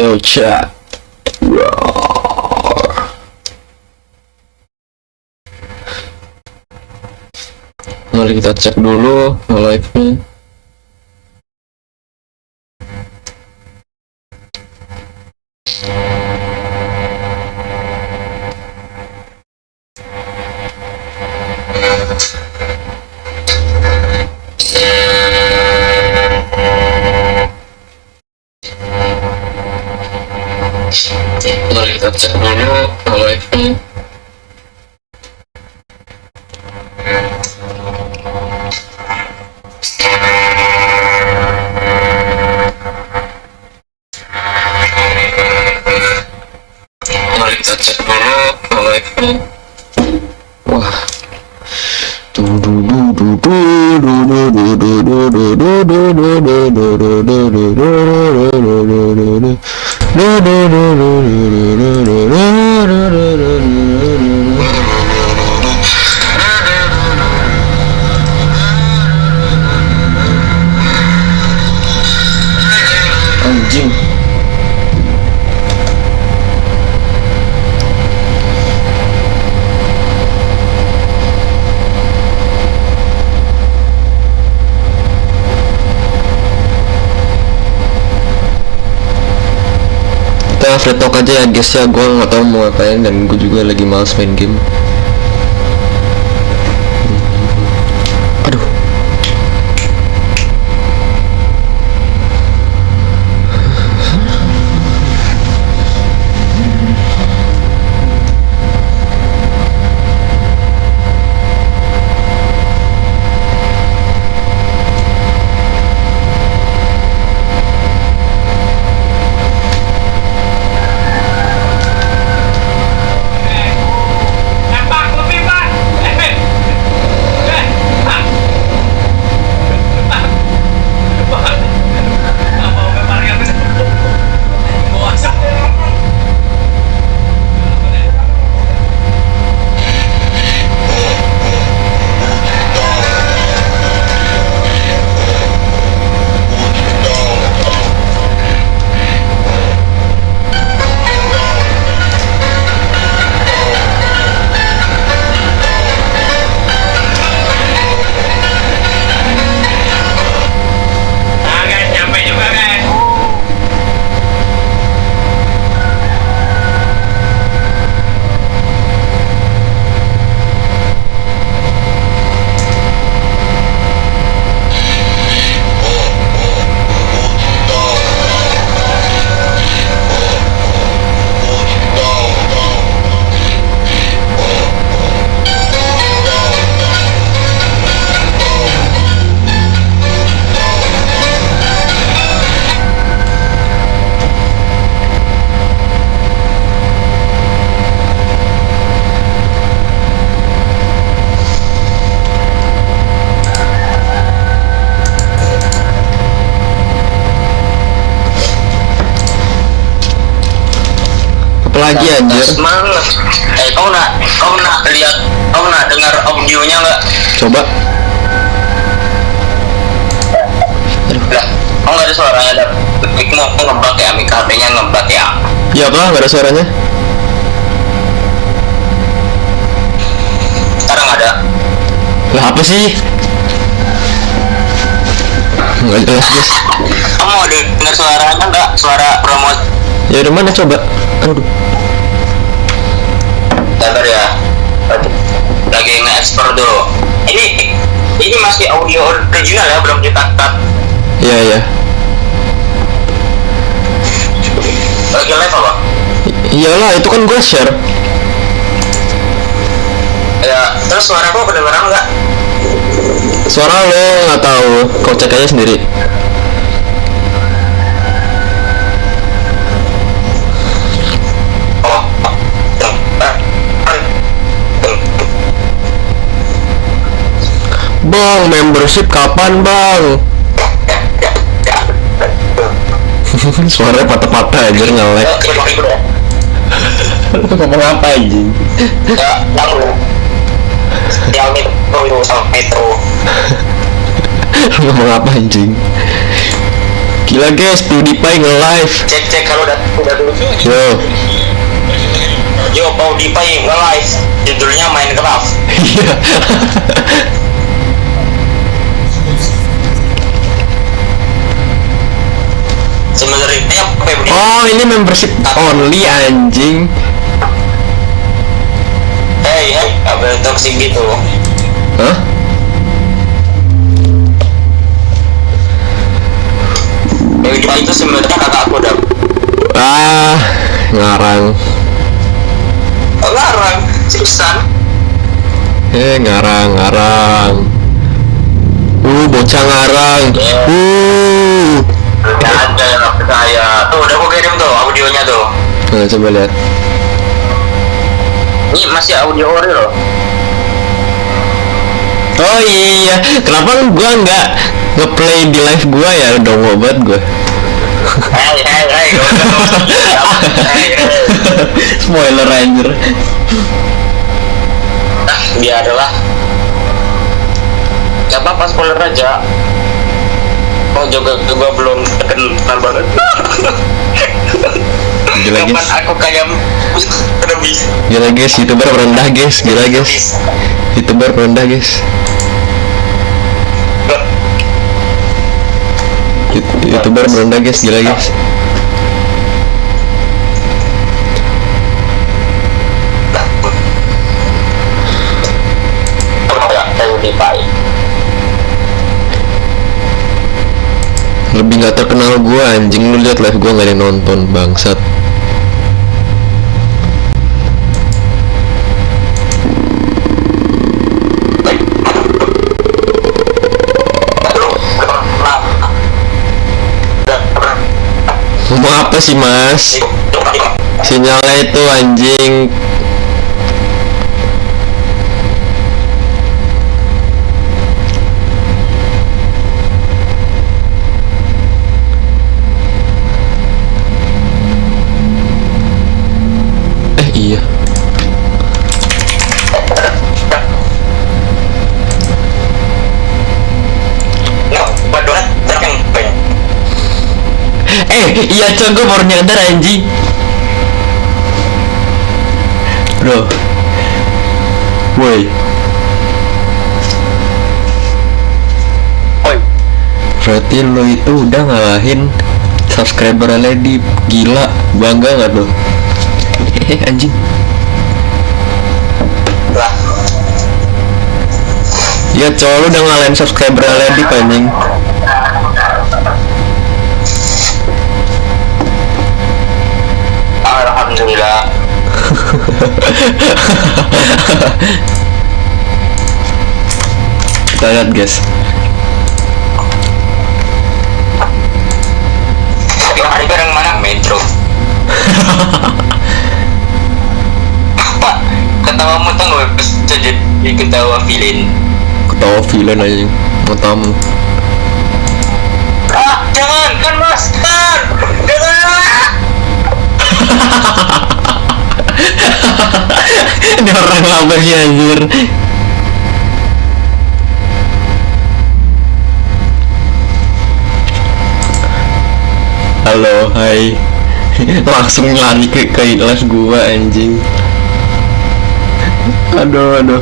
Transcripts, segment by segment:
Yo chat. Mari kita cek dulu live-nya. Mari kita cek dulu live-nya. Mari kita cek dulu live-nya. Wah. Anjing. Kita free talk aja ya guys ya, gue nggak tahu mau ngapain dan gue juga lagi males main game. Aduh. Apalagi anjir. Kau nak lihat, kau nak dengar audionya nggak? Coba. Lah, kau nggak ada suaranya dah. Mikmu ngebak ya, mik HP-nya ngebak ya. Iya apa? Nggak ada suaranya? Sekarang ada. Lah apa sih? Nggak jelas guys. Kamu mau dengar suaranya nggak? Suara promo. Ya udah mana coba? Aduh. Bentar ya. Lagi nge-explore dulu. Ini masih audio original ya, belum dikat-kat. Iya ya. Lagi live apa? Iyalah itu kan gue share. Ya, terus suara kau kedengeran nggak? Suara lo nggak tahu. Kau cek aja sendiri. Bang, membership kapan bang? Suaranya patah-patah aja nge-lag. Lu ngomong apa anjing? Ya, yang metro sama metro. Lu ngomong apa anjing? Gila guys, PewDiePie nge-live. Cek kalau udah dulu. Yo. PewDiePie nge-live. Judulnya Minecraft. Iya. Sebenarnya PewDiePie. Oh, ini membership only anjing. Hey, gak boleh toxic gitu. Hah? PewDiePie itu sebenarnya kakak aku dah. Ngarang. Oh, ngarang, seriusan. Ngarang. Bocah ngarang. Gak ada yang percaya. Tuh, udah aku kirim tuh audionya tuh. Nah, coba lihat. Ini masih audio ori loh. Oh iya, kenapa gua nggak nge-play di live gua ya? Dongo banget gua. Hey. Spoiler anjir. Biarlah. Gak apa-apa, spoiler aja. Oh, juga gua belum kenal banget. Gila Kapan guys. aku kayak lebih. Gila guys, YouTuber merendah guys. Gila guys. YouTuber merendah guys. YouTuber merendah guys, gila guys. Lebih nggak terkenal gua anjing, lu lihat live gua nggak ada yang nonton bangsat. Ngomong apa sih mas? Sinyalnya itu anjing. Iya. Iya cok, gue baru nyadar anjing. Bro. Woi. Berarti lo itu udah ngalahin subscriber Lady. Gila, bangga gak lo? Anjing. Ya cowok, lu udah ngalahin subscriber Lady anjing. Alhamdulillah. Kita lihat guys. Hari bareng mana? Metro. Pak, ketawamu tuh nggak bisa jadi ketawa villain. Ketawa villain aja matamu. Jangan kan master. Jangan. Ini orang lama sih anjir. Halo, hai. Langsung lari ke kelas gua anjing. Aduh. Aduh.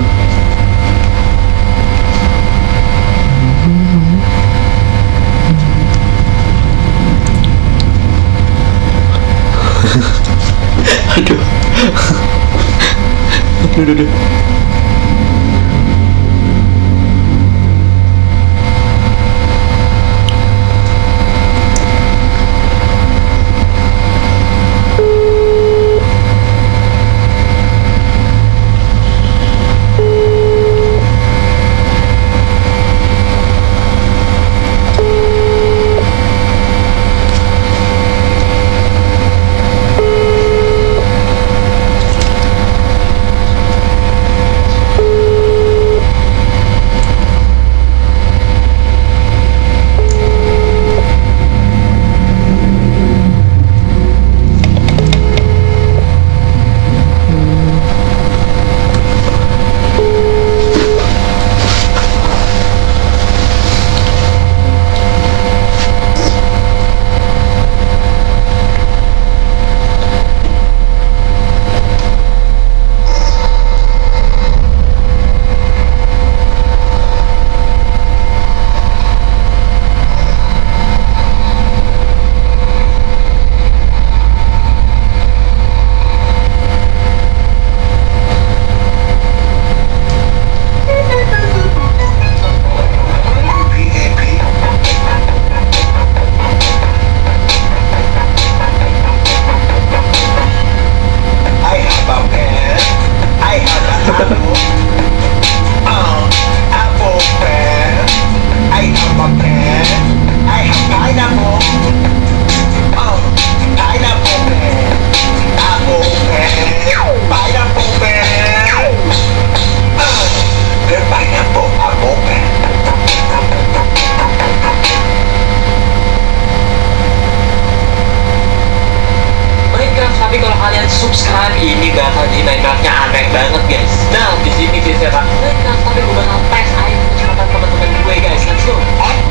masuk sekarang ini data di Minecraftnya aneh banget guys. Nah di sini saya akan Minecraft tapi gue bakal tes air kecepatan teman-teman gue guys. Let's go.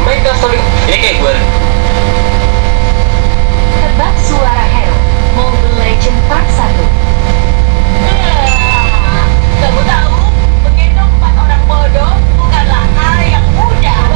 Minecraft tapi ini kayak gue. Tebak suara hero Mobile Legend Part 1. Kamu tahu, menggendong 4 orang bodoh bukanlah hal yang mudah.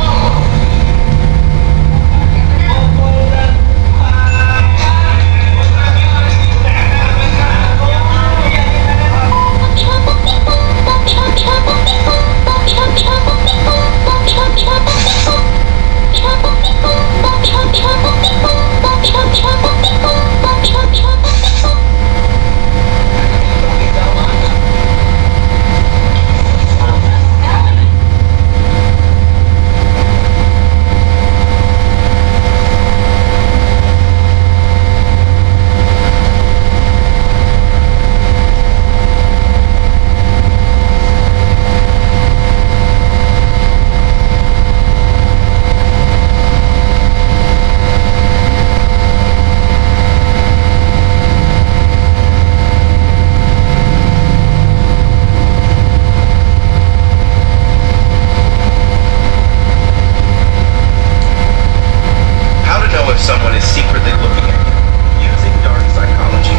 Someone is secretly looking at you. Using dark psychology.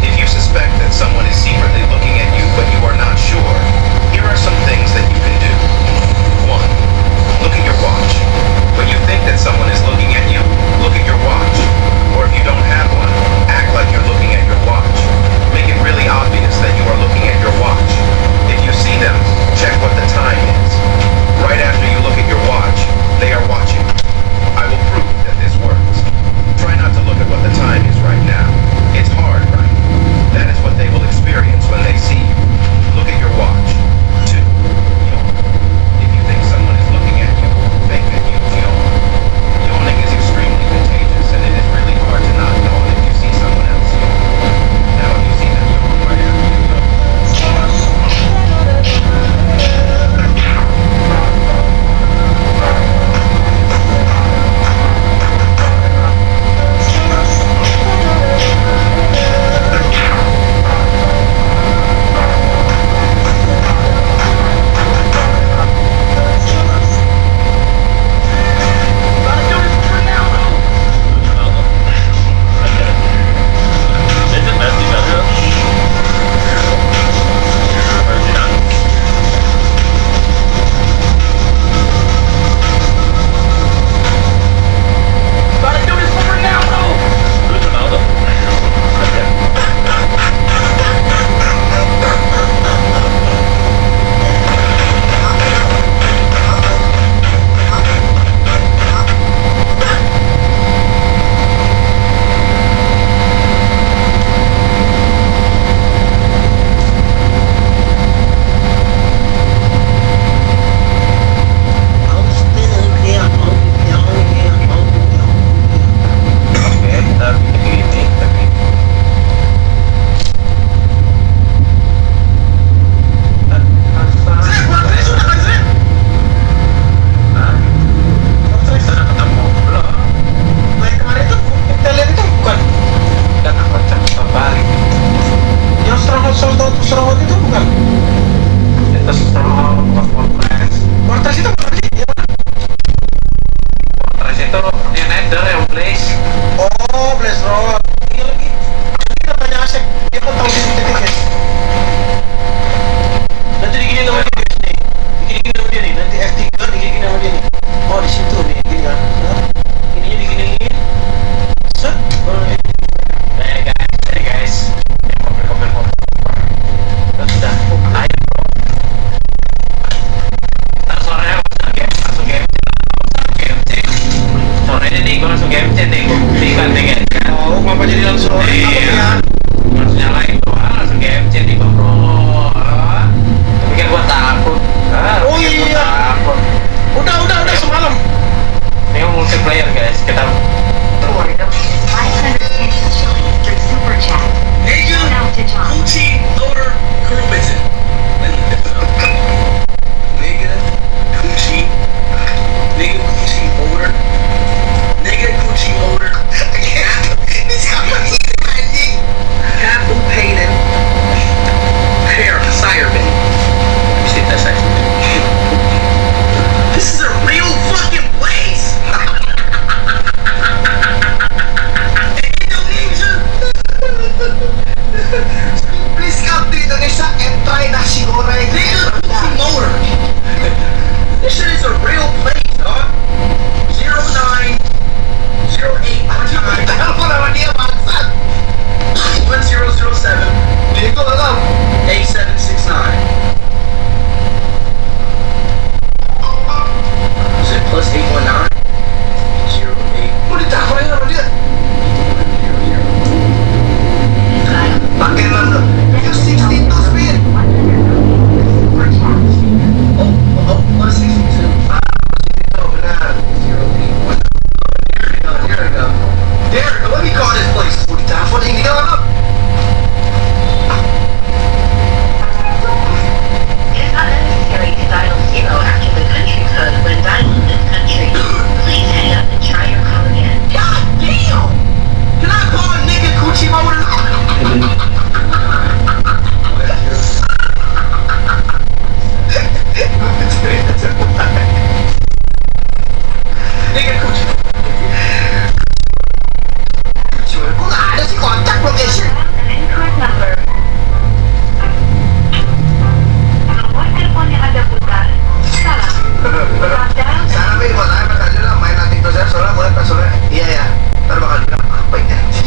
If you suspect that someone is secretly looking at you but you are not sure, here are some things that you can do. 1. Look at your watch. When you think that someone is looking at you, look at your watch. Or if you don't have one, act like you're looking at your watch. Make it really obvious that you are looking at your watch. If you see them, check what the time is. Right after you look at your watch, they are watching. I will prove that this works. Try not to look at what the time is right now. It's hard, right? That is what they will experience when they see you. Look at your watch. 2. Yawn. If you think someone is looking at you, think that you yawn. Yawning is extremely contagious, and it is really hard to not yawn if you see someone else yawn. Now if you see them yawn right after you yawn. Paid Derek, let me call this place 40 times. What do you need to go up? It is not necessary to dial 0 after the country code when dialing this country. Please hang up and try your call again. God damn! Can I call a nigga coochie motor? Nigga coochie. Kung ada si contact location. An incorrect number. Nomor telepon yang Anda putar salah. Telah dial Sana may buat tayo matalo lang. Main natin to sir. Soalnya mulai pas soalnya. Iya ya. Ntar bakal bilang apa ini anjing.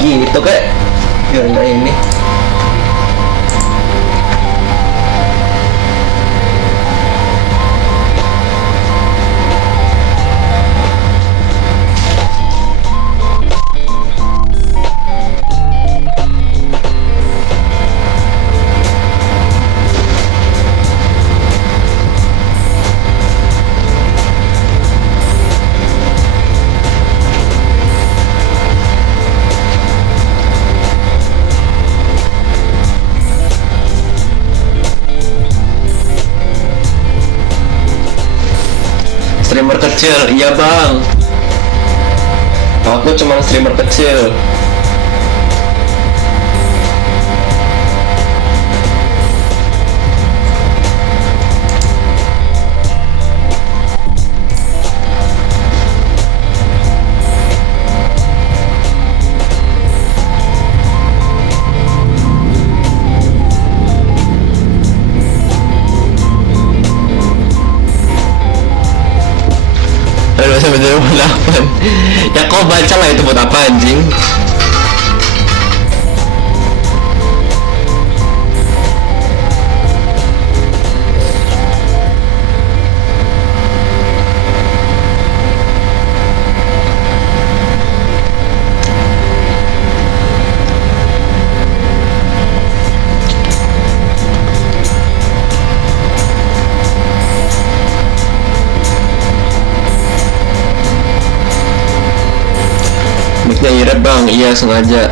Gitu kek biar nggak ini. Streamer kecil, iya bang. Aku cuma streamer kecil. Aduh, sampai 28. Ya kau baca lah itu buat apa anjing? Mic-nya irit bang, iya sengaja.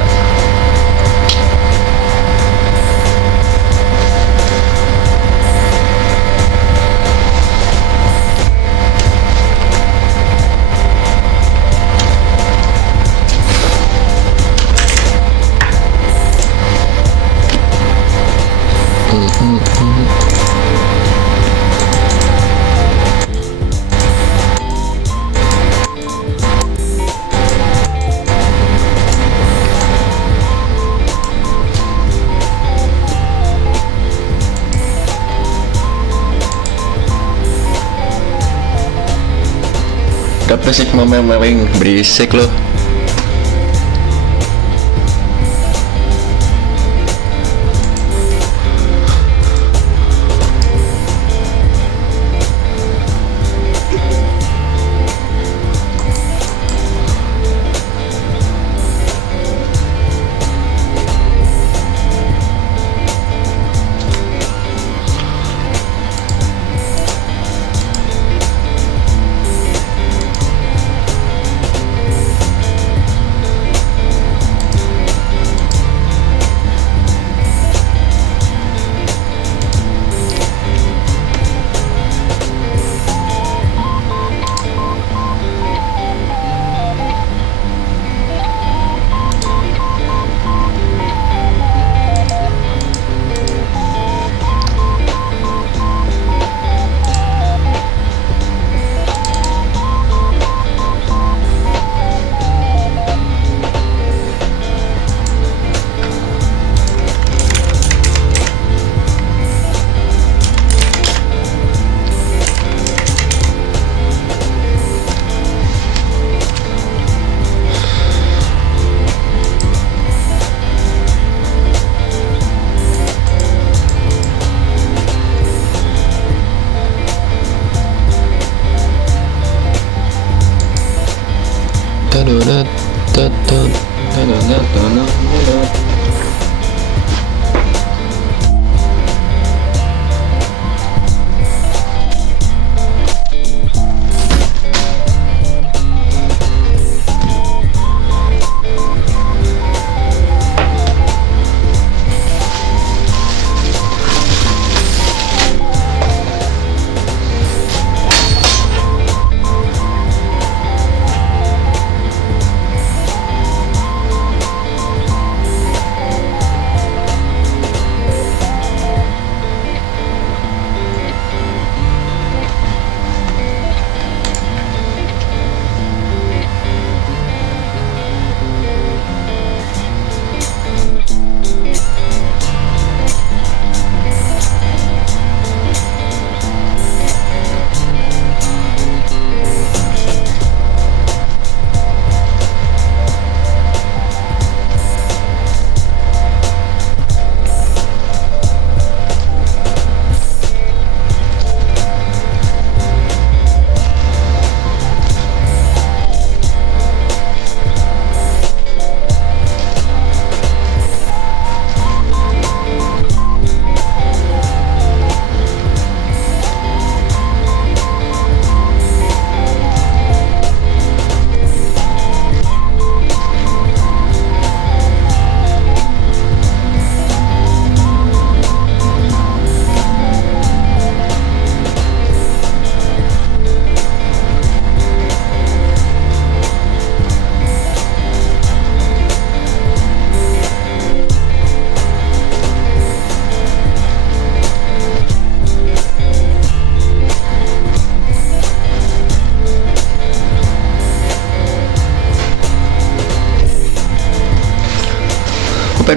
Udah berisik memeng berisik loh.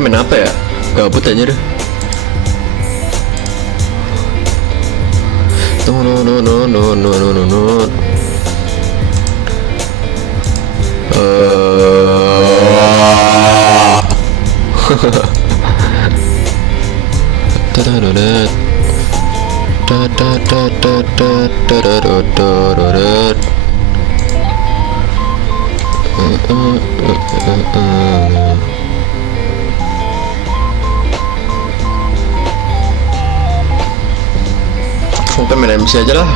main apa ya? Gabut aja deh. No. Kita main MC aja lah.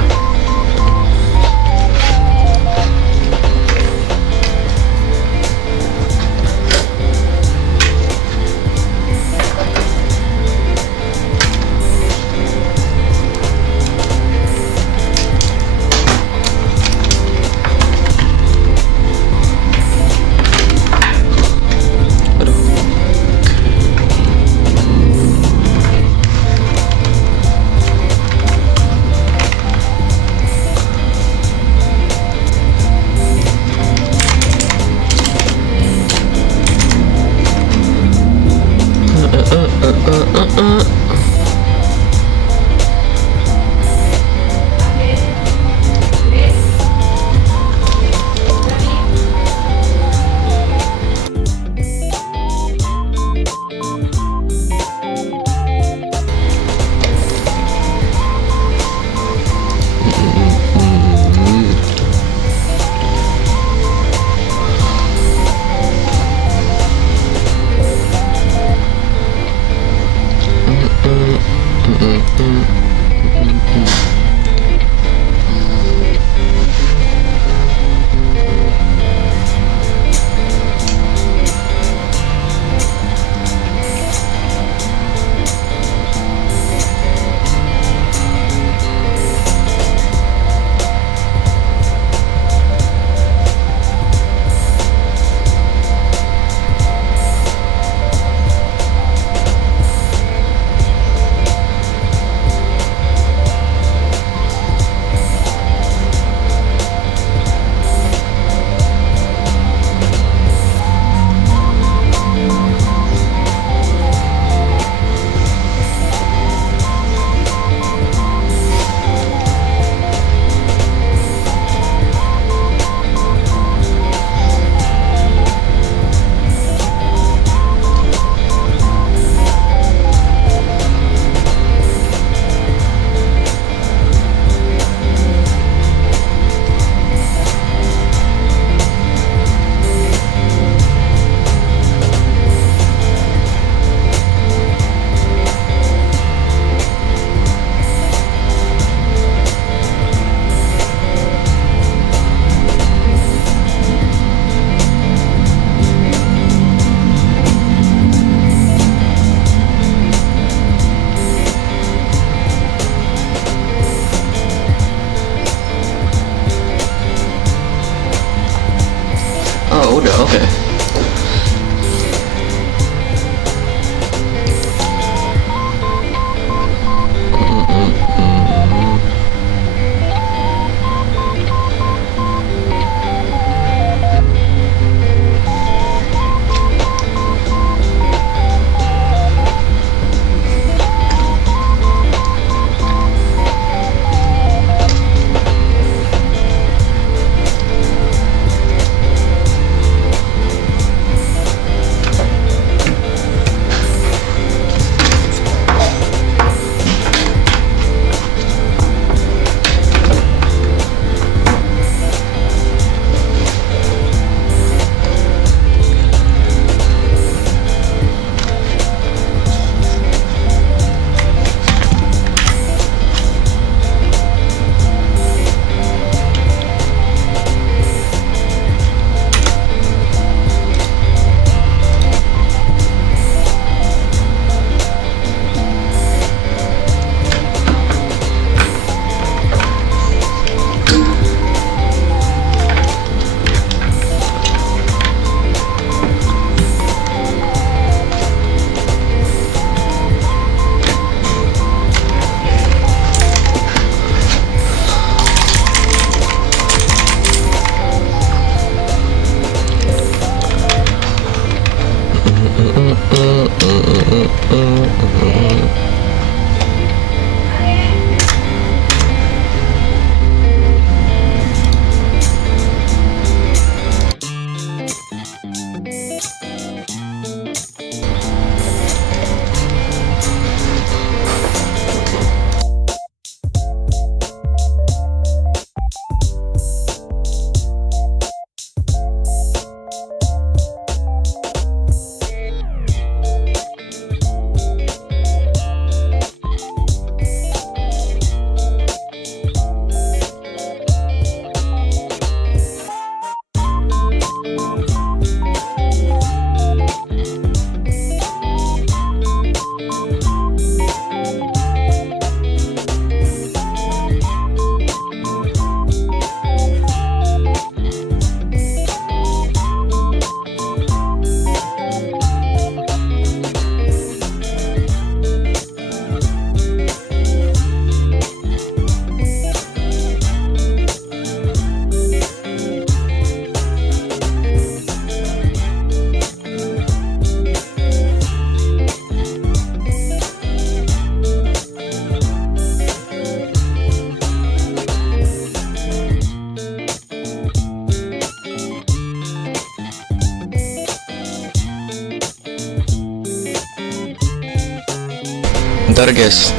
Bentar guys,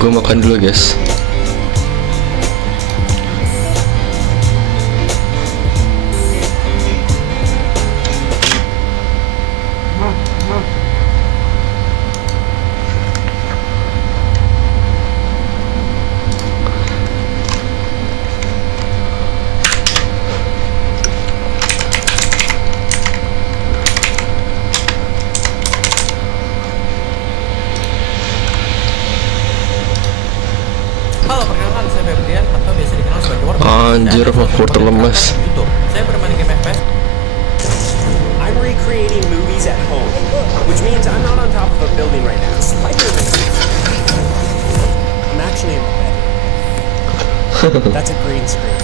gue makan dulu guys. Halo, perkenalkan saya Febrian atau biasa dikenal sebagai Warp. Anjir, aku terlemas. YouTube. Saya bermain game FPS. I'm recreating movies at home, which means I'm not on top of a building right now. Spider-Man. I'm actually in my bedroom. That's a green screen.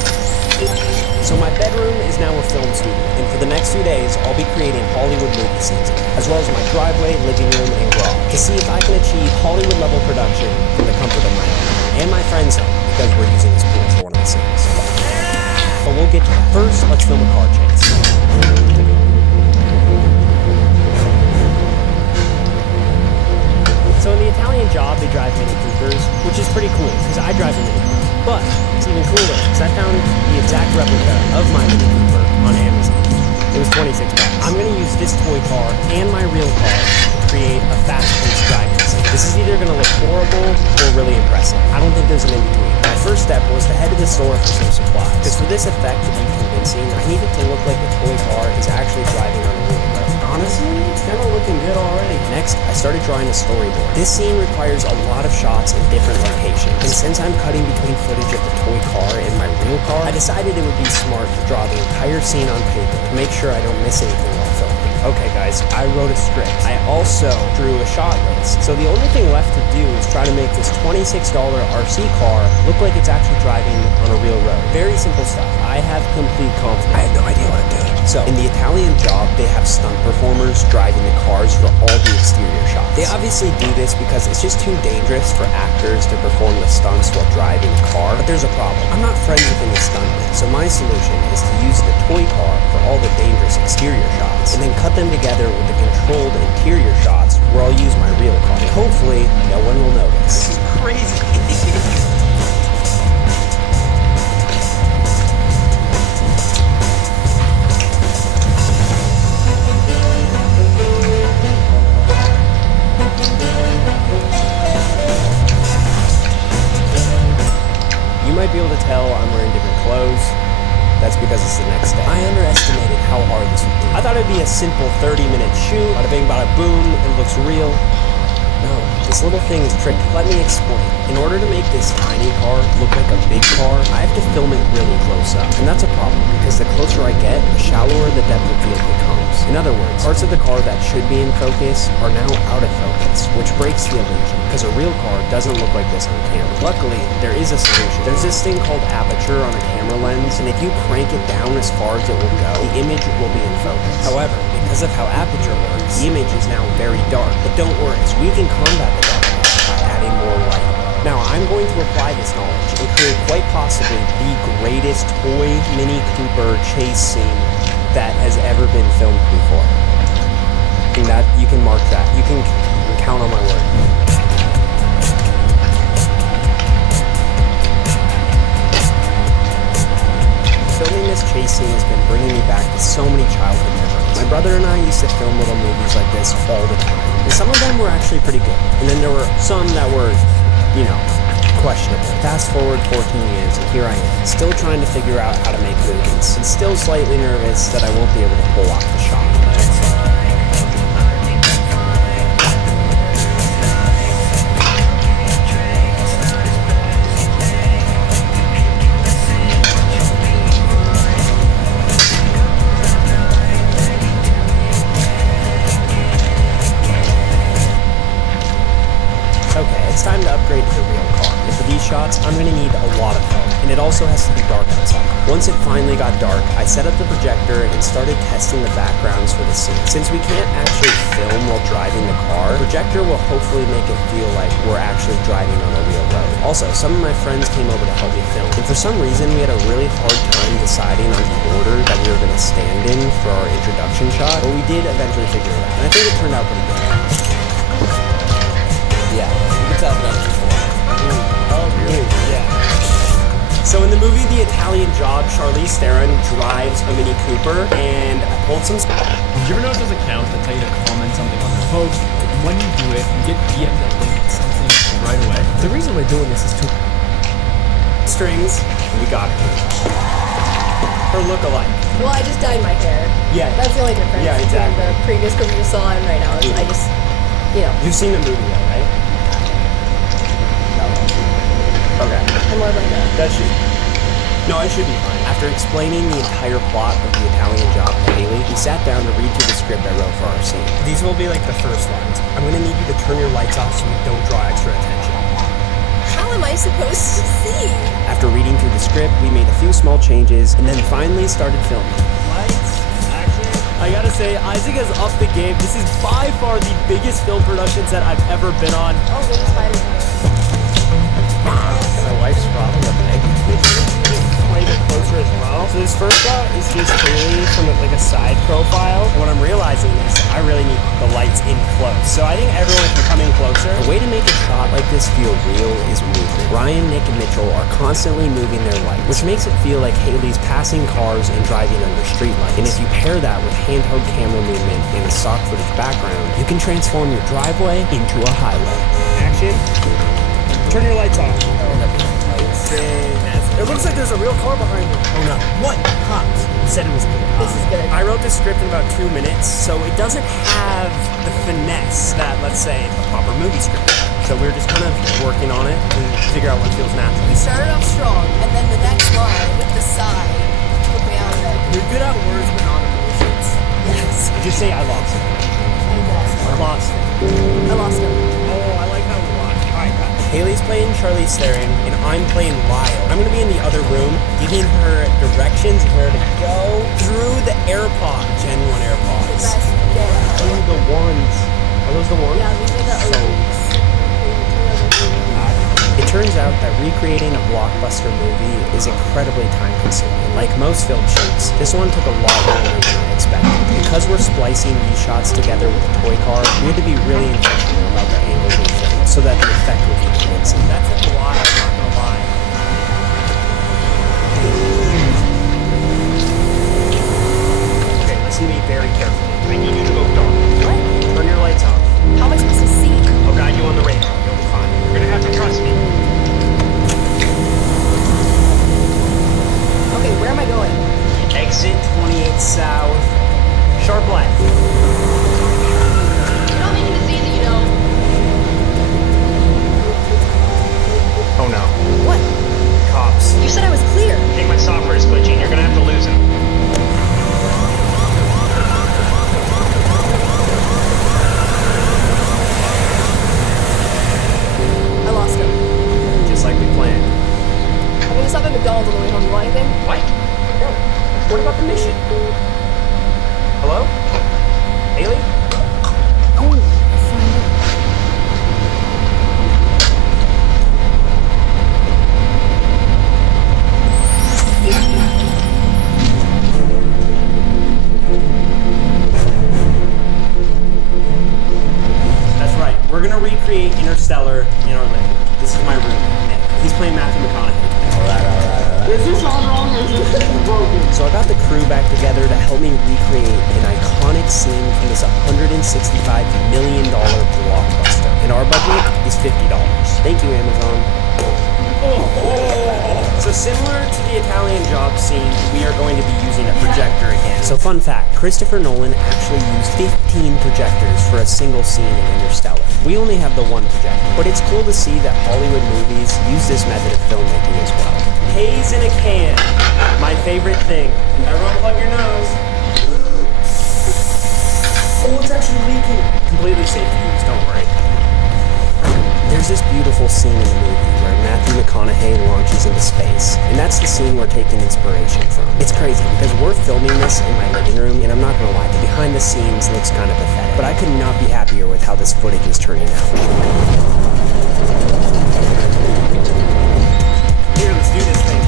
So my bedroom is now a film studio, and for the next few days, I'll be creating Hollywood movie scenes, as well as my driveway, living room, and garage, to see if I can achieve Hollywood-level production from the comfort of my home, and my friend's home, because we're using this pool for one of the scenes. But we'll get to that. First, let's film a car chase. So in the Italian Job, they drive Mini Coopers, which is pretty cool, because I drive a Mini Cooper. But it's even cooler, because I found the exact replica of my Mini Cooper on Amazon. It was $26. I'm going to use this toy car and my real car to create a fast-paced driving scene. This is either going to look horrible or really impressive. I don't think there's an in-between. My first step was to head to the store for some supplies, because for this effect to be convincing, I need it to look like the toy car is actually driving on a real road. Honestly, it's kind of looking good already. Next, I started drawing a storyboard. This scene requires a lot of shots in different locations, and since I'm cutting between footage of the toy car and my real car, I decided it would be smart to draw the entire scene on paper to make sure I don't miss anything while filming. Okay guys, I wrote a script. I also drew a shot list. So the only thing left to do is try to make this $26 RC car look like it's actually driving on a real road. Very simple stuff. I have complete confidence. I have no idea what I'm doing. So in the Italian Job, they have stunt performers driving the cars for all the exterior shots. They obviously do this because it's just too dangerous for actors to perform the stunts while driving a car. But there's a problem. I'm not friends with any stuntmen, so my solution is to use the toy car for all the dangerous exterior shots, and then cut them together with the controlled interior shots where I'll use my real car. And hopefully, no one will notice. This is crazy. You might be able to tell I'm wearing different clothes. That's because it's the next day. I underestimated how hard this would be. I thought it'd be a simple 30-minute shoot. Bada bing, bada boom, it looks real. No, this little thing is tricky. Let me explain. In order to make this tiny car look like a big car, I have to film it really close up. And that's a problem, because the closer I get, the shallower the depth of field becomes. In other words, parts of the car that should be in focus are now out of focus, which breaks the illusion, because a real car doesn't look like this on camera. Luckily, there is a solution. There's this thing called aperture on a camera lens, and if you crank it down as far as it will go, the image will be in focus. However, because of how aperture works, the image is now very dark. But don't worry, we can combat the darkness by adding more light. Now, I'm going to apply this knowledge and create quite possibly the greatest toy Mini Cooper chase scene that has ever been filmed before. And that, you can mark that. You can count on my word. Filming this chase scene has been bringing me back to so many childhood memories. My brother and I used to film little movies like this all the time. And some of them were actually pretty good. And then there were some that were, you know, questionable. Fast forward 14 years, and here I am, still trying to figure out how to make movies, and still slightly nervous that I won't be able to pull off the shot. Okay, it's time to upgrade to the real car. And for these shots, I'm going to need a lot of help. And it also has to be dark outside. Once it finally got dark, I set up the projector and started testing the backgrounds for the scene. Since we can't actually film while driving the car, the projector will hopefully make it feel like we're actually driving on a real road. Also, some of my friends came over to help me film. And for some reason, we had a really hard time deciding on the order that we were going to stand in for our introduction shot. But we did eventually figure it out. And I think it turned out pretty good. Yeah. You can tell that before. Oh, really? Yeah. So in the movie The Italian Job, Charlize Theron drives a Mini Cooper, and I pulled some. Did you ever notice those accounts that tell you to comment something on their post? When you do it, you get DM'd a link to something right away. The reason we're doing this is to strings. We got it. Her look-alike. Well, I just dyed my hair. Yeah. That's the only difference Yeah, exactly. between the previous movie you saw and right now. Is I just, you know. You've seen the movie though, right? No. Okay. I'm more of like a. That should. No, I should be fine. After explaining the entire plot of The Italian Job to Haley, we sat down to read through the script I wrote for our scene. These will be like the first lines. I'm gonna need you to turn your lights off so we don't draw extra attention. How am I supposed to see? After reading through the script, we made a few small changes and then finally started filming. lights, action. I gotta say, Isaac has upped the game. This is by far the biggest film production set I've ever been on. Oh, there's spiders in there. My wife's probably a big. Quite a bit closer as well. So this first shot is just Haley from like a side profile. And what I'm realizing is I really need the lights in close. So I think everyone can come in closer. The way to make a shot like this feel real is movement. Ryan, Nick, and Mitchell are constantly moving their lights, which makes it feel like Haley's passing cars and driving under streetlights. And if you pair that with handheld camera movement and a stock footage background, you can transform your driveway into a highway. Action. Turn your lights off. It looks like there's a real car behind him. Oh no. What? Cops. You said it was good. This is good. I wrote this script in about 2 minutes, so it doesn't have the finesse that, let's say, a proper movie script has. So we're just kind of working on it to figure out what feels natural. We started off strong, and then the next line with the sigh took me out of it. You're good at words, but not emotions. Yes. Just say I lost it. I lost it. I lost him. Oh, I like how we lost. Alright, cut. Haley's playing Charlize Theron, and I'm playing Lyle. I'm gonna be in the other room, giving her directions where to go through the AirPods, Gen 1 The AirPods. best get. Through the ones. Are those the ones? Yeah, these are the So OGs. It turns out that recreating a blockbuster movie is incredibly time-consuming. Like most film shoots, this one took a lot longer than I expected. Because we're splicing these shots together with a toy car, we had to be really intentional about the angles we filmed so that the effect would be convincing. That took a while, I'm not gonna lie. Okay, listen to me very carefully. I need you to go dark. What? Turn your lights off. How am I supposed to see? I'll guide you on the radar. You'll be fine. You're gonna have to trust me. Okay, where am I going? Exit 28 South. Sharp left. You're not making this easy, you know. Oh no. What? Cops. You said I was clear. I think my software is glitching. You're gonna have to lose him. I lost him. Just like we planned. I'm gonna stop at McDonald's on the way home. You want anything? What? No. What about the mission? Hello? Haley? Oh, find out. That's right. We're gonna recreate Interstellar in our living room. This is my room. Nick. He's playing Matthew McConaughey. Is this all wrong or is this broken? So I got the crew back together to help me recreate an iconic scene from this $165 million blockbuster. And our budget is $50. Thank you, Amazon. So similar to the Italian Job scene, we are going to be using a projector again. So fun fact, Christopher Nolan actually used 15 projectors for a single scene in Interstellar. We only have the one projector, but it's cool to see that Hollywood movies use this method of filmmaking as well. Haze in a can, my favorite thing. Everyone plug your nose. Oh, it's actually leaking. Completely safe to use, don't worry. There's this beautiful scene in the movie where Matthew McConaughey launches into space, and that's the scene we're taking inspiration from. It's crazy because we're filming this in my living room, and I'm not gonna lie, the behind the scenes looks kind of pathetic, but I could not be happier with how this footage is turning out. Here, let's do this thing.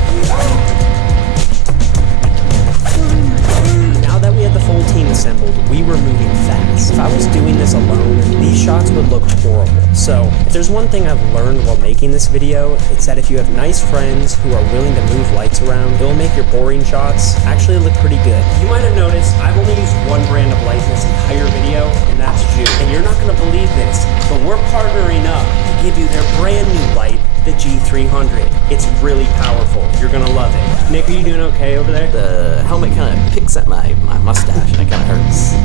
Now that we had the full team assembled, we were moving fast. If I was doing this alone, these shots would look horrible. So, if there's one thing I've learned while making this video, it's that if you have nice friends who are willing to move lights around, it will make your boring shots actually look pretty good. You might have noticed I've only used one brand of light in this entire video, and that's June. And you're not gonna believe this, but we're partnering up to give you their brand new light, the G300. It's really powerful. You're gonna love it. Nick, are you doing okay over there? The helmet kind of picks at my mustache and it kind of hurts.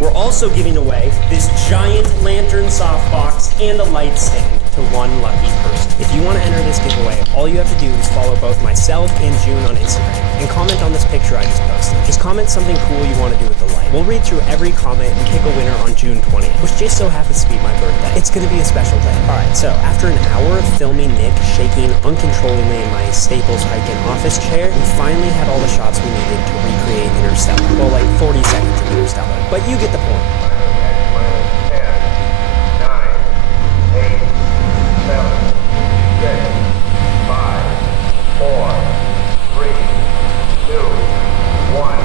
We're also giving away this giant lantern softbox and a light stand to one lucky person. If you want to enter this giveaway, all you have to do is follow both myself and June on Instagram and comment on this picture I just posted. Just comment something cool you want to do with the light. We'll read through every comment and pick a winner on June 20th, which just so happens to be my birthday. It's going to be a special day. Alright, so after an hour of filming Nick shaking uncontrollably in my Staples hiking office chair, we finally had all the shots we needed to recreate Interstellar. Well, like 40 seconds of Interstellar. But you get the point. 10, 9, 8, 7, 6, 5, 4, 3, 2, 1.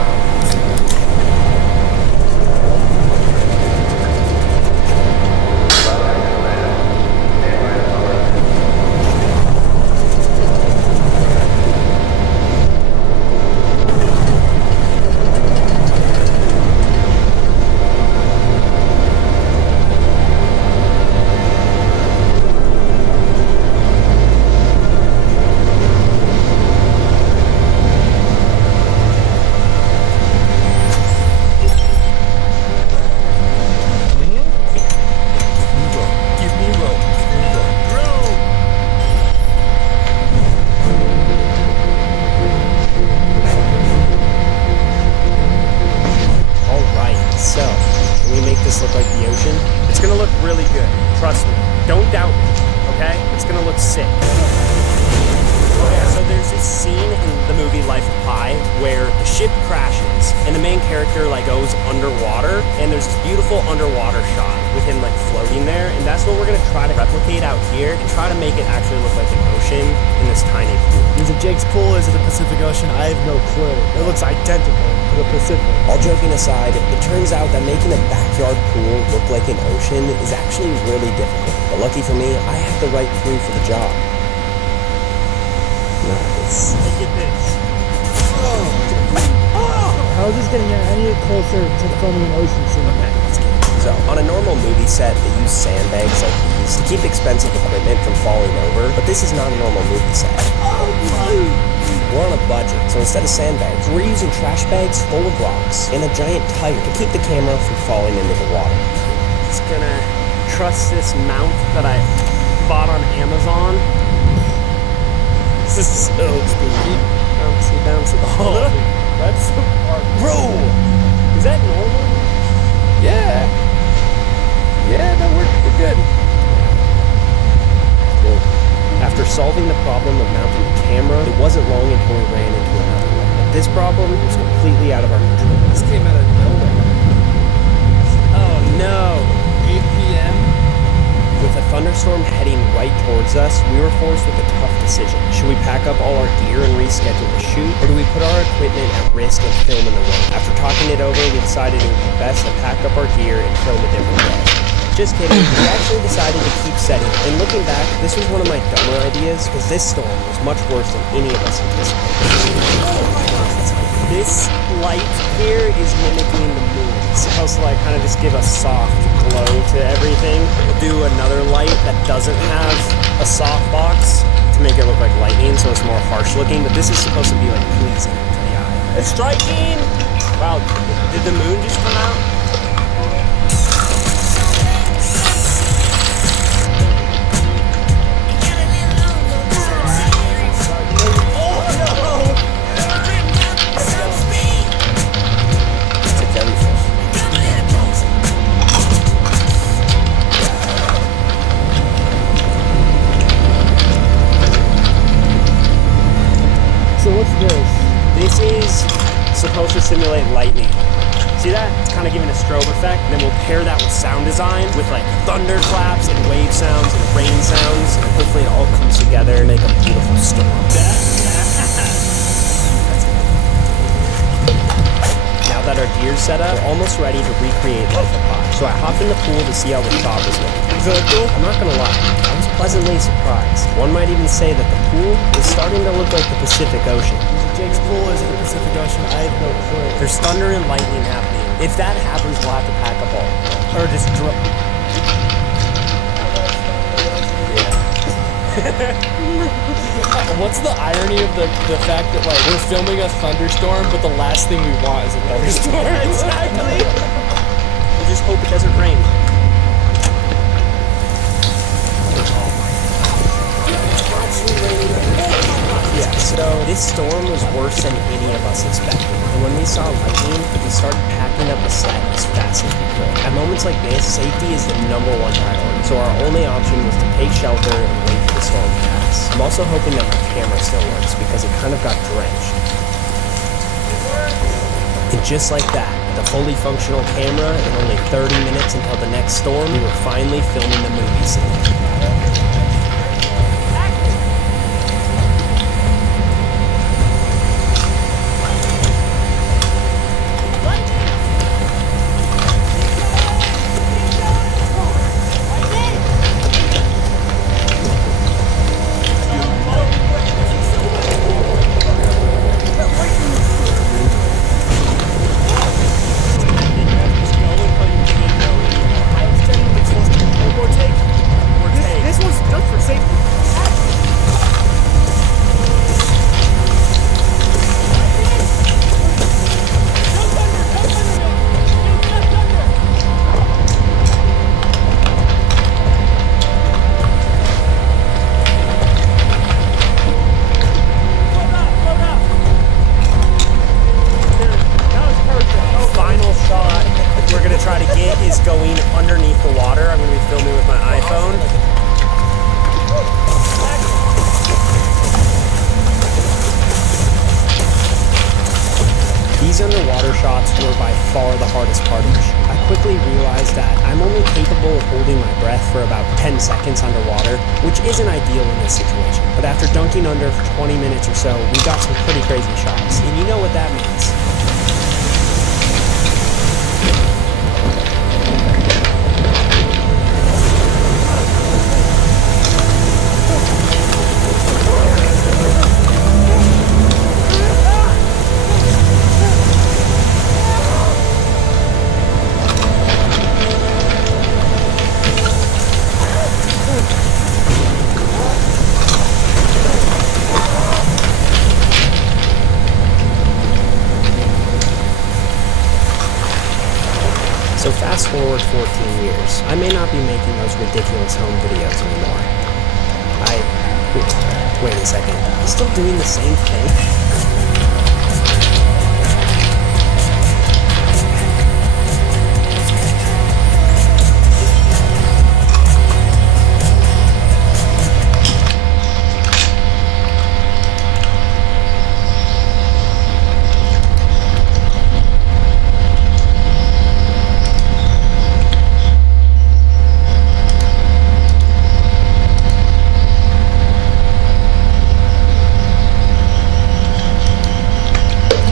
Trust me. Don't doubt me, okay? It's gonna look sick. So there's this scene in the movie Life of Pi where the ship crashes and the main character like goes underwater, and there's this beautiful underwater shot with him like floating there, and that's what we're gonna try to replicate out here and try to make it actually look like an ocean in this tiny pool. Is it Jake's pool? Is it the Pacific Ocean? I have no clue. It looks identical to the Pacific. All joking aside, it turns out that making a backyard pool look like an ocean is actually really difficult. But lucky for me, I have the right crew for the job. Nice. Look at this. How is this getting any closer to filming an ocean scene? Okay, let's get it. So, on a normal movie set, they use sandbags like these to keep expensive equipment from falling over, but this is not a normal movie set. We're on a budget, so instead of sandbags, we're using trash bags full of rocks and a giant tire to keep the camera from falling into the water. Just gonna trust this mount that I bought on Amazon. This is so spooky. Bouncy, bouncy. Oh, that's the part. Bro! Is that normal? Yeah. Yeah, no, we're good. Cool. After solving the problem of mounting the camera, it wasn't long until we ran into another one. But this problem was completely out of our control. This came out of nowhere. Oh no! 8 p.m. With a thunderstorm heading right towards us, we were forced with a tough decision. Should we pack up all our gear and reschedule the shoot, or do we put our equipment at risk and film in the rain? After talking it over, we decided it would be best to pack up our gear and film a different day. Just kidding, we actually decided to keep setting. And looking back, this was one of my dumber ideas, because this storm was much worse than any of us anticipated. This light here is mimicking the moon. It's supposed to like kind of just give a soft glow to everything. We'll do another light that doesn't have a soft box to make it look like lightning, so it's more harsh looking, but this is supposed to be like pleasing to the eye. It's striking! Wow, did the moon just come out? This is supposed to simulate lightning. See that? It's kind of giving a strobe effect. And then we'll pair that with sound design with like thunderclaps and wave sounds and rain sounds. And hopefully it all comes together and make a beautiful storm. Now that our gear's set up, we're almost ready to recreate Life of Pi. So I hopped in the pool to see how the shot was looking. Is it cool? I'm not gonna lie, I was pleasantly surprised. One might even say that the pool is starting to look like the Pacific Ocean. Is it Jake's pool? Is it the Pacific Ocean? I have no clue. There's thunder and lightning happening. If that happens, we'll have to pack up all. Or just drop. What's the irony of the fact that like we're filming a thunderstorm, but the last thing we want is a thunderstorm? Exactly. We just hope it doesn't rain. Yeah, so this storm was worse than any of us expected. And when we saw lightning, we started packing up the set as fast as we could. At moments like this, safety is the #1 priority. So our only option was to take shelter and wait for the storm to pass. I'm also hoping that my camera still works because it kind of got drenched. And just like that, with a fully functional camera and only 30 minutes until the next storm, we were finally filming the movie scene. This one's just for safety. Final shot we're gonna try to get is going underneath the water. I'm gonna be filming with my iPhone. These underwater shots were by far the hardest part of the shoot. I quickly realized that I'm only capable of holding my breath for about 10 seconds underwater, which isn't ideal in this situation. But after dunking under for 20 minutes or so, we got some pretty crazy shots. And you know what that means. So fast forward 14 years. I may not be making those ridiculous home videos anymore. Wait a second. I'm still doing the same thing?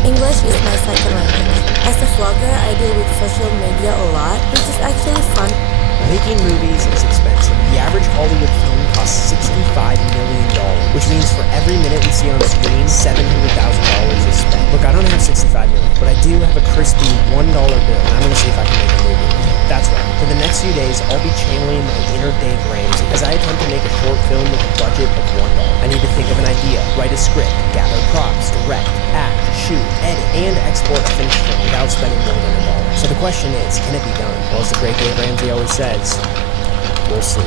English is my second language. As a vlogger, I deal with social media a lot, which is actually fun. Making movies is expensive. The average Hollywood film costs $65 million, which means for every minute we see on screen, $700,000 is spent. Look, I don't have $65 million, but I do have a crispy $1 bill, and I'm gonna see if I can make a movie. That's right. For the next few days, I'll be channeling my inner Dave Ramsey as I attempt to make a short film with a budget of $1. I need to think of an idea, write a script, gather props, direct, act, shoot, edit, and export a finished film without spending more than $1. So the question is, can it be done? Well, as the great Dave Ramsey always says, we'll see.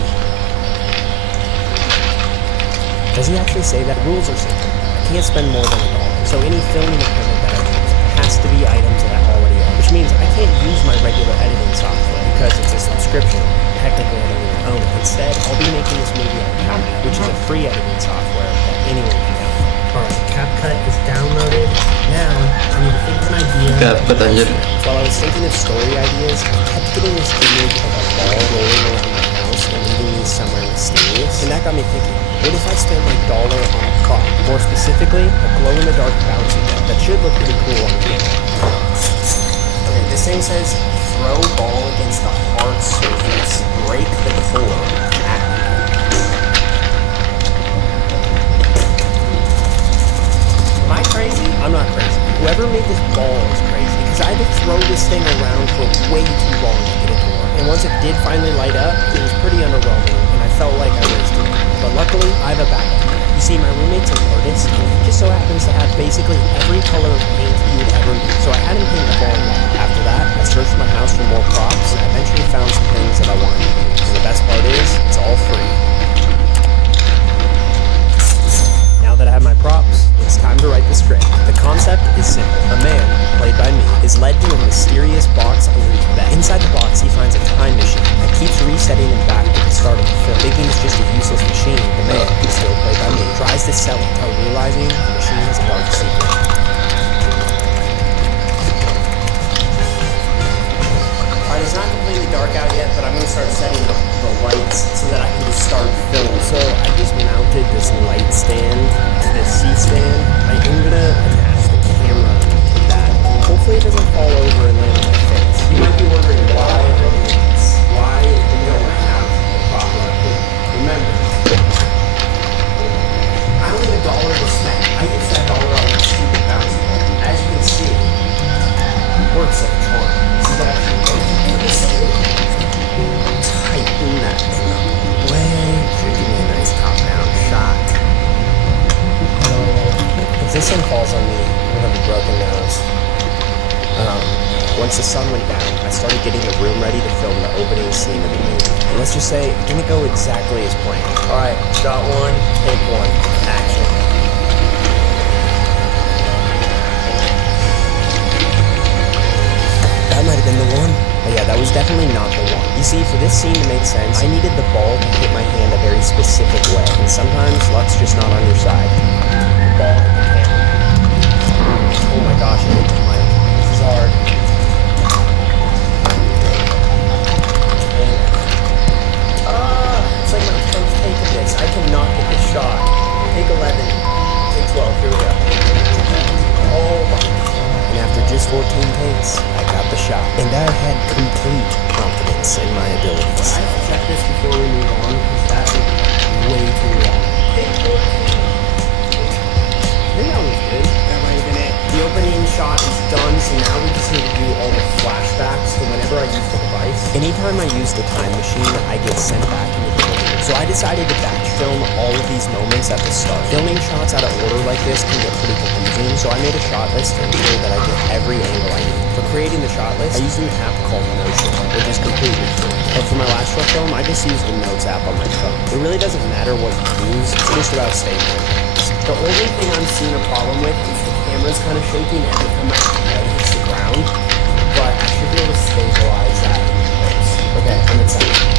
Does he actually say that? Rules are simple. I can't spend more than $1. So any filming equipment that I use has to be items that I already own, which means I can't use my regular editing software because it's a subscription. Technically, I don't even own it. Instead, I'll be making this movie on CapCut, which is a free editing software that anyone can download. Alright, CapCut is downloaded. Now, I need to think of an idea. Dapat anjir. While I was thinking of story ideas, I kept getting this image of a ball rolling around my house and leading me somewhere mysterious. And that got me thinking, what if I spent my dollar on a prop? More specifically, a glow-in-the-dark bouncy ball that should look pretty cool on camera. Okay, this thing says throw ball against the hard surface, break the core, Am I crazy? I'm not crazy. Whoever made this ball is crazy, because I had to throw this thing around for way too long to get it to work. And once it did finally light up, it was pretty underwhelming, and I felt like I wasted it. But luckily, I have a backup. You see, my roommate's an artist, and he just so happens to have basically every color of paint you would ever need. So I had him paint the ball white. After that, I searched my house for more props, and I eventually found some things that I wanted to use. And the best part is, it's all free. Now that I have my props, it's time to write the script. The concept is simple. A man, played by me, is led to a mysterious box under his bed. Inside the box, he finds a time machine that keeps resetting him back to the start of the film. Thinking it's just a useless machine, the man, still played by me, tries to sell it while realizing the machine has a dark secret. Alright, it's not completely dark out yet, but I'm going to start setting up the lights so that I can just start filming. So I just mounted this light stand to this C-stand. I am going to attach the camera to that. Hopefully it doesn't fall over and land on my face. You might be wondering why I'm doing this. Why we don't have the proper equipment. Remember, I only have $1 to spend. I used that $1 on that stupid bouncy ball. As you can see, it works like a charm. See that actually works? Tighten that thing up way. Should give me a nice top-down shot. If this thing falls on me, I'm gonna have a broken nose. Once the sun went down, I started getting the room ready to film the opening scene of the movie. And let's just say, it didn't go exactly as planned. Alright, shot one, take one, action. That might have been the one. But yeah, that was definitely not the one. You see, for this scene to make sense, I needed the ball to hit my hand a very specific way. And sometimes luck's just not on your side. The ball hit the camera. Oh my gosh, it hit the mic. This is hard. It's like my first take of this. I cannot get this shot. Take 11. Take 12. Here we go. Oh my god. And after just 14 takes, I got the shot. And I had complete confidence in my abilities. I have to check this before we move on, because that's way too long. I think that was good. That might have been it. The opening shot is done, so now we just need to do all the flashbacks to whenever I use the device. Anytime I use the time machine, I get sent back into the movie. So I decided to batch film all of these moments at the start. Filming shots out of order like this can get pretty confusing, so I made a shot list to ensure that I get every angle I need. For creating the shot list, I used an app called Notion, which is completely free. But for my last short film, I just used the Notes app on my phone. It really doesn't matter what you use, it's just about staying organized. The only thing I'm seeing a problem with is the camera's kind of shaking every time my head hits the ground, but I should be able to stabilize that in place. Okay, I'm excited.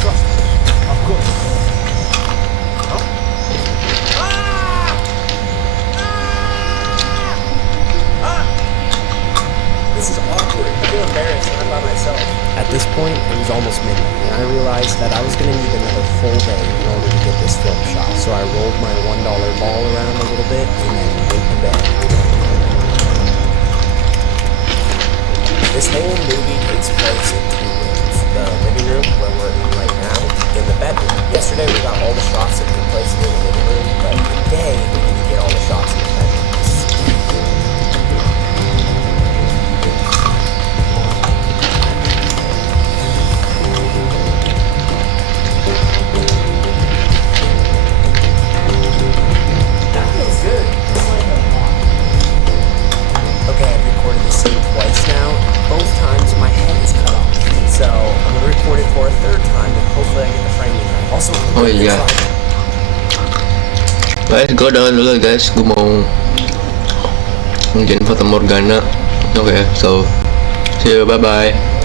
Trust me, I'm good. This is awkward. I feel embarrassed. I'm by myself. At this point, it was almost midnight, and I realized that I was going to need another full day in order to get this film shot. So I rolled my $1 ball around a little bit and then went to bed. This whole movie takes place in 2 rooms. The living room, where we're in right now, and the bedroom. Yesterday we got all the shots that took place in the living room, but today we need to get all the shots in the bedroom. That feels good. It's like a lot. Okay, I've recorded this scene twice now. Both times my head is cut off. So I'm gonna record it for a third time and hopefully I get the framing right. Also, Oh iya. Guys, gue udahan dulu guys. Gue mau ngerjain foto Morgana. Okay, so see you. Bye bye.